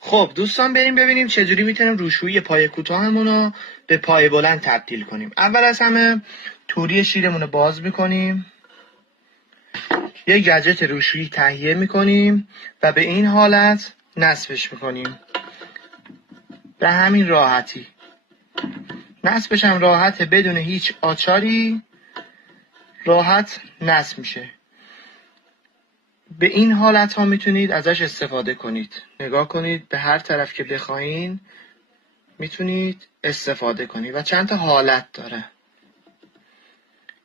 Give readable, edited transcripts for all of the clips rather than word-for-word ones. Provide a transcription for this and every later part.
خب دوستان بریم ببینیم چجوری میتونیم روشویی پای کوتاهمون رو به پای بلند تبدیل کنیم. اول از همه توری شیرمون رو باز میکنیم، یک گجت روشویی تهیه میکنیم و به این حالت نصبش میکنیم. به همین راحتی نصبش هم راحته، بدون هیچ آچاری راحت نصب میشه. به این حالت ها میتونید ازش استفاده کنید. نگاه کنید به هر طرف که بخواین میتونید استفاده کنید و چند تا حالت داره.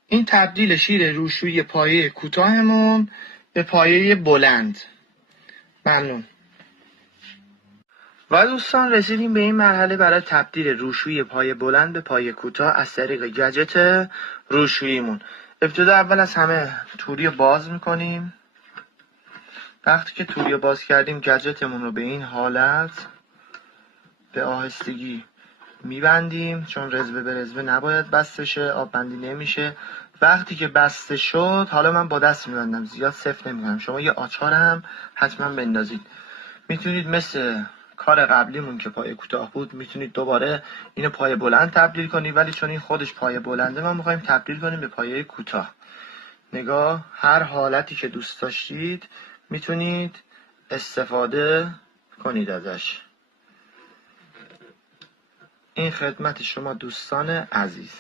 این تبدیل شیر روشویی پایه کوتاهمون به پایه بلند. ممنون. و دوستان رسیدیم به این مرحله برای تبدیل روشویی پایه بلند به پایه کوتاه از طریق گجت روشوییمون. ابتدا اول از همه توری باز میکنیم. وقتی که توری باز کردیم گجتمون رو به این حالت به آهستگی میبندیم، چون رزبه به رزبه نباید بسته شه، آب بندی نمیشه. وقتی که بسته شد، حالا من با دست میبندم، زیاد سفت نمیکنم، شما یه آچار هم حتما بندازید. میتونید مثل کار قبلیمون که پایه کوتاه بود میتونید دوباره اینو پایه بلند تبدیل کنید، ولی چون این خودش پایه بلنده ما میخوایم تبدیل کنیم به پایه کوتاه. نگاه، هر حالتی که دوست داشتید میتونید استفاده کنید ازش. این خدمت شما دوستان عزیز.